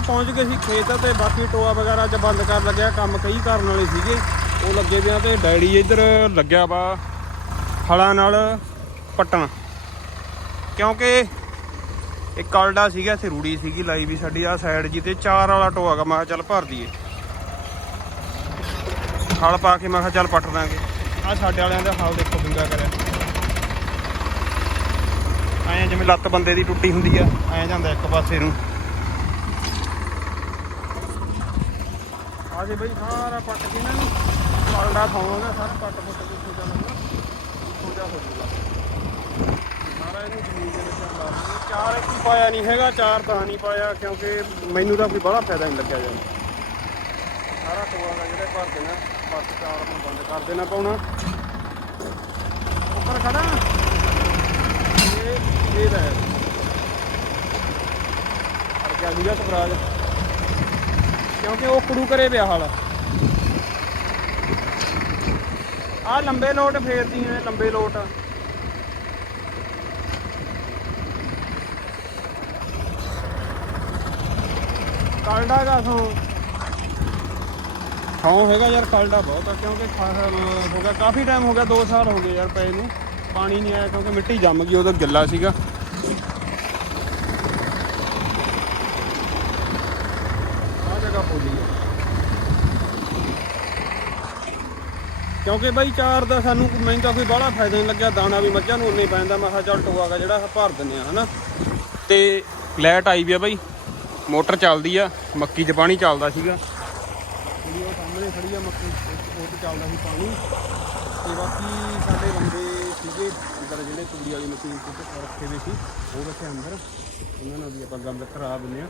ਉਹ ਪਹੁੰਚ ਗਏ ਸੀ ਖੇਤ ਤੇ, ਬਾਕੀ ਟੋਆ ਵਗੈਰਾ ਅੱਜ ਬੰਦ ਕਰ ਲੱਗਿਆ, ਕੰਮ ਕਈ ਕਰਨ ਵਾਲੇ ਸੀਗੇ। ਉਹ ਲੱਗੇ ਪਿਆ ਤੇ ਡੈਡੀ ਇੱਧਰ ਲੱਗਿਆ ਵਾ, ਹਲਾਂ ਨਾਲ ਪੱਟਣ। ਕਿਉਂਕਿ ਇੱਕ ਕਲਡਾ ਸੀਗਾ, ਇੱਥੇ ਰੂੜੀ ਸੀਗੀ, ਲਾਈ ਵੀ ਸਾਡੀ ਆ ਸਾਈਡ ਜੀ ਤੇ ਚਾਰ ਵਾਲਾ ਟੋਆ ਗਾ, ਮੈਂ ਕਿਹਾ ਚੱਲ ਭਰ ਦਈਏ। ਹਲ ਪਾ ਕੇ ਮੈਂ ਕਿਹਾ ਚੱਲ ਪੱਟ ਦਾਂਗੇ। ਆ ਸਾਡੇ ਵਾਲਿਆਂ ਦਾ ਹਾਲ ਦੇਖੋ ਬਿੰਗਾ ਕਰਿਆ। ਐਂ ਜਿਵੇਂ ਲੱਤ ਬੰਦੇ ਦੀ ਟੁੱਟੀ ਹੁੰਦੀ ਆ, ਐਂ ਜਾਂਦਾ ਇੱਕ ਪਾਸੇ ਨੂੰ। ਆ ਜੇ ਬਈ, ਸਾਰਾ ਪੱਟ ਕੇ ਇਹਨਾਂ ਨੂੰ। ਕਲਡਾ ਸਾਰਾ ਪੱਟ ਪੁੱਟ ਕੇ ਉੱਥੇ ਜਾਣਾ ਉੱਥੋਂ ਹੋ ਜੂਗਾ ਸਾਰਾ ਇਹਨੂੰ ਜ਼ਮੀਨ ਦੇ ਵਿੱਚ ਲਾ ਦਿੰਦੇ ਚਾਰ ਇੱਕ ਪਾਇਆ ਨਹੀਂ ਹੈਗਾ, ਚਾਰ ਤਾਂ ਨਹੀਂ ਪਾਇਆ, ਕਿਉਂਕਿ ਮੈਨੂੰ ਤਾਂ ਕੋਈ ਬੜਾ ਫਾਇਦਾ ਨਹੀਂ ਲੱਗਿਆ ਜਾਂਦਾ ਸਾਰਾ ਟੋਆ ਦਾ ਜਿਹੜੇ ਭਰ ਦੇਣਾ, ਬਸ ਚਾਰ ਨੂੰ ਬੰਦ ਕਰ ਦੇਣਾ ਪਾਉਣਾ। ਉੱਪਰ ਖੜਾ। ਇਹ ਇਹ ਹੈ ਅਰ ਗਿਆ ਸੀਗਾ ਸਵਰਾਜ। ਕਿਉਂਕਿ ਉਹ ਕੜੂ ਕਰੇ ਪਿਆ ਹਾਲ। ਆ ਲੰਬੇ ਲੋਟ ਫੇਰਦੀ ਐ ਲੰਬੇ ਲੋਟ। ਕਲਡਾ ਦਾ ਸੋ। ਹਾਂ ਹੈਗਾ ਯਾਰ ਕਲਡਾ ਬਹੁਤ ਆ, ਕਿਉਂਕਿ ਹੋ ਗਿਆ, ਕਾਫੀ ਟਾਈਮ ਹੋ ਗਿਆ 2 ਸਾਲ ਹੋ ਗਏ ਯਾਰ ਪਏ ਨੂੰ। ਪਾਣੀ ਨਹੀਂ ਆਇਆ ਕਿਉਂਕਿ ਮਿੱਟੀ ਜੰਮ ਗਈ, ਉਹਦਾ ਗਿੱਲਾ ਸੀਗਾ। ਆ ਪੋਲੀ ਆ। ਕਿਉਂਕਿ ਬਾਈ ਚਾਰ ਦਾ ਸਾਨੂੰ ਮਹਿੰਗਾ ਕੋਈ ਬਾਹਲਾ ਫਾਇਦਾ ਨਹੀਂ ਲੱਗਿਆ, ਦਾਣਾ ਵੀ ਮੱਝਾਂ ਨੂੰ ਉਨੇ ਪੈਂਦਾ, ਮੈਂ ਕਿਹਾ ਚੱਲ ਟੋਆਗਾ ਜਿਹੜਾ, ਭਰ ਦਿੰਦੇ ਆ, ਹਨਾ। ਤੇ ਲਾਈਟ ਆਈ ਵੀ ਆ ਬਾਈ, ਮੋਟਰ ਚੱਲਦੀ ਆ, ਮੱਕੀ 'ਚ ਪਾਣੀ ਚੱਲਦਾ ਸੀਗਾ। ਜਿਹੜੀ ਉਹ ਸਾਹਮਣੇ ਖੜੀ ਆ, ਮੱਕੀ ਉਹ 'ਤੇ ਚੱਲਦਾ ਸੀ ਪਾਣੀ। ਤੇ ਬਾਕੀ ਸਾਡੇ ਬੰਦੇ ਸੀਗੇ, ਅੰਦਰ ਜਿਹੜੇ ਤੂੜੀ ਵਾਲੀ ਮਸ਼ੀਨ ਤੇ ਰੱਖੇ ਹੋਏ ਸੀ, ਉਹ ਰੱਖੇ ਅੰਦਰ। ਉਹਨਾਂ ਨਾਲ ਵੀ ਆਪਾਂ ਗੱਲ ਕਰਾ ਦਿੰਦੇ ਆ।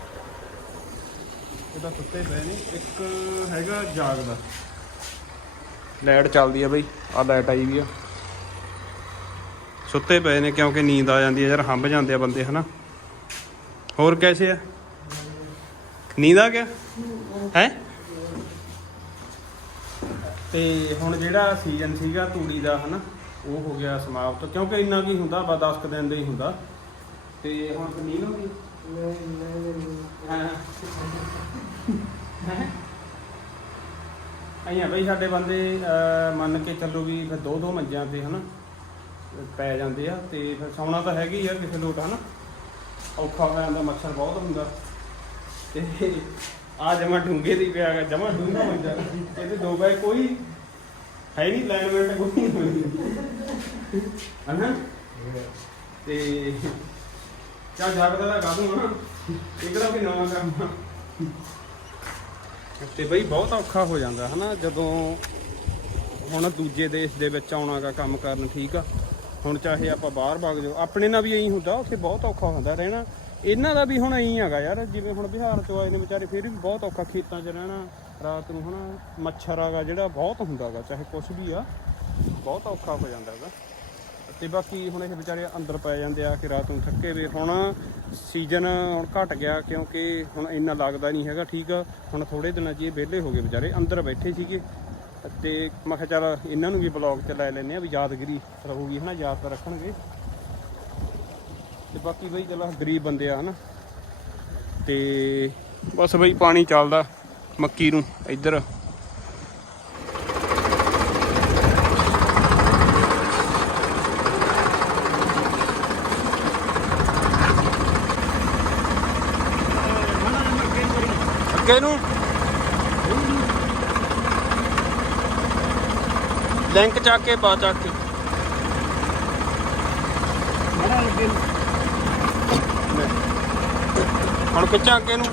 ਇਹਦਾ ਸੁੱਤੇ ਪਏ ਨੇ। ਇੱਕ ਹੈਗਾ ਜਾਗਦਾ ਲਾਈਟ ਚੱਲਦੀ ਆ ਬਈ ਆ ਲਾਈਟ ਆਈ ਵੀ ਆ। ਸੁੱਤੇ ਪਏ ਨੇ ਕਿਉਂਕਿ ਨੀਂਦ ਆ ਜਾਂਦੀ ਆ, ਯਾਰ ਹੰਬ ਜਾਂਦੇ ਆ ਬੰਦੇ, ਹਨਾ? ਹੋਰ ਕੈਸੇ ਆ? ਨੀਂਦ ਆ ਗਿਆ? ਹੈ? ਤੇ ਹੁਣ ਜਿਹੜਾ ਸੀਜ਼ਨ ਸੀਗਾ ਤੂੜੀ ਦਾ, ਹਨਾ, ਉਹ ਹੋ ਗਿਆ ਸਮਾਪਤ। ਕਿਉਂਕਿ ਇੰਨਾ ਕੀ ਹੁੰਦਾ ਬਾ 10 ਕੁ ਦਿਨ ਦਾ ਹੀ ਹੁੰਦਾ। ਤੇ ਹੁਣ ਤਾਂ ਹੋ ਗਈ ਆਈਆਂ ਬਈ ਸਾਡੇ ਬੰਦੇ ਅਹ, ਮੰਨ ਕੇ ਚੱਲੋ ਵੀ ਫਿਰ ਦੋ ਦੋ ਮੰਜਿਆਂ ਤੇ ਹਨਾ? ਪੈ ਜਾਂਦੇ ਆ ਤੇ ਫਿਰ ਸੌਣਾ ਤਾਂ ਹੈਗੀ ਯਾਰ ਕਿਸੇ ਲੋਟ ਹਨਾ? ਔਖਾ ਹੋ ਜਾਂਦਾ ਮੱਛਰ ਬਹੁਤ ਹੁੰਦਾ। ਤੇ ਆ ਜਮਾ ਡੂੰਗੇ ਦੀ ਪਿਆ ਗਾ ਜਮਾ ਡੂੰਗਾ ਮੰਜਾ। ਇਹਦੇ ਦੋ ਬਾਈ ਕੋਈ ਹੈ ਨਹੀਂ ਲਾਈਨਮੈਂਟ ਕੋਈ ਨਹੀਂ ਹਨਾ? ਤੇ ਚਾ ਜਾਗਦਾ ਦਾ ਕਾਹਨੂੰ ਹਨਾ ਇਹ ਵੀ ਨਵਾਂ ਕੰਮ ਆ ਤੇ ਬਈ ਬਹੁਤ ਔਖਾ ਹੋ ਜਾਂਦਾ ਹਨਾ, ਜਦੋਂ ਹੁਣ ਦੂਜੇ ਦੇਸ਼ ਦੇ ਵਿੱਚ ਆਉਣਾਗਾ ਕੰਮ ਕਰਨ ਠੀਕ ਆ, ਹੁਣ ਚਾਹੇ ਆਪਾਂ ਬਾਹਰ ਭੱਗ ਜਾਓ, ਆਪਣੇ ਨਾਲ ਵੀ ਇਹੀ ਹੁੰਦਾ, ਉੱਥੇ ਬਹੁਤ ਔਖਾ ਹੁੰਦਾ ਰਹਿਣਾ। ਇਹਨਾਂ ਦਾ ਵੀ ਹੁਣ ਇਹੀ ਹੈਗਾ ਯਾਰ, ਜਿਵੇਂ ਹੁਣ ਬਿਹਾਰ ਤੋਂ ਆਏ ਨੇ ਵਿਚਾਰੇ, ਫਿਰ ਵੀ ਬਹੁਤ ਔਖਾ ਖੇਤਾਂ 'ਚ ਰਹਿਣਾ, ਰਾਤ ਨੂੰ ਹਨਾ, ਮੱਛਰ ਆਗਾ ਜਿਹੜਾ ਬਹੁਤ ਹੁੰਦਾਗਾ, ਚਾਹੇ ਕੁਛ ਵੀ ਆ, ਬਹੁਤ ਔਖਾ ਹੋ ਜਾਂਦਾ ਹੈਗਾ ਤੇ ਬਾਕੀ ਹੁਣ ਇਹ ਵਿਚਾਰੇ ਅੰਦਰ ਪੈ ਜਾਂਦੇ ਆ ਕਿ ਰਾਤ ਨੂੰ ਥੱਕੇ ਵੇ ਹੁਣ ਸੀਜ਼ਨ ਹੁਣ ਘਟ ਗਿਆ ਕਿਉਂਕਿ ਹੁਣ ਇੰਨਾ ਲੱਗਦਾ ਨਹੀਂ ਹੈਗਾ, ਠੀਕ ਆ। ਹੁਣ ਥੋੜੇ ਦਿਨਾਂ 'ਚ ਇਹ ਵਿਹਲੇ ਹੋ ਗਏ ਵਿਚਾਰੇ, ਅੰਦਰ ਬੈਠੇ ਸੀਗੇ। ਤੇ ਮੈਂ ਕਿਹਾ ਚੱਲ ਇਹਨਾਂ ਨੂੰ ਵੀ ਬਲੌਗ 'ਚ ਲੈ ਲੈਨੇ ਆ ਵੀ ਯਾਦਗਿਰੀ ਰਹੂਗੀ, ਹਨਾ, ਯਾਦ ਤਾਂ ਰੱਖਣਗੇ। ਤੇ ਬਾਕੀ ਬਈ ਚਲੋ ਗਰੀਬ ਬੰਦੇ ਆ, ਹਨਾ। ਤੇ ਬਸ ਬਈ ਪਾਣੀ ਚੱਲਦਾ ਮੱਕੀ ਨੂੰ, ਇੱਧਰ। ਅੱਗੇ ਨੂੰ ਲਿੰਕ ਚੱਕ ਕੇ ਪਾ ਚੱਕ ਕੇ। ਹੁਣ ਖਿੱਚਾਂ ਅੱਗੇ ਨੂੰ।